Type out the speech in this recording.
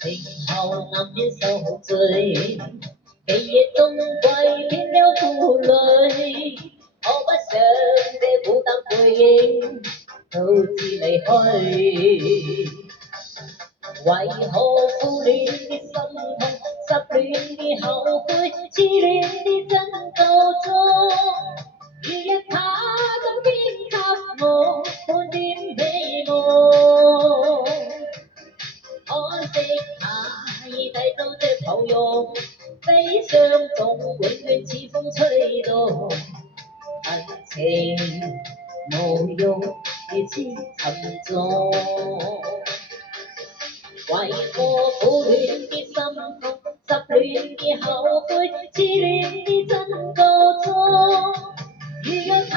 情後難免受罪，記憶中跪遍了負累，我不想這孤單背影導致離去。為何苦戀的心痛，失戀的後悔，痴戀的真告終？如若他今天給我半點希望，可惜他已睇到這抱擁，悲傷中永遠似風吹動，恨情無用，如此沉重。為何苦戀的心痛，失戀的後悔，痴戀的真告終？如若他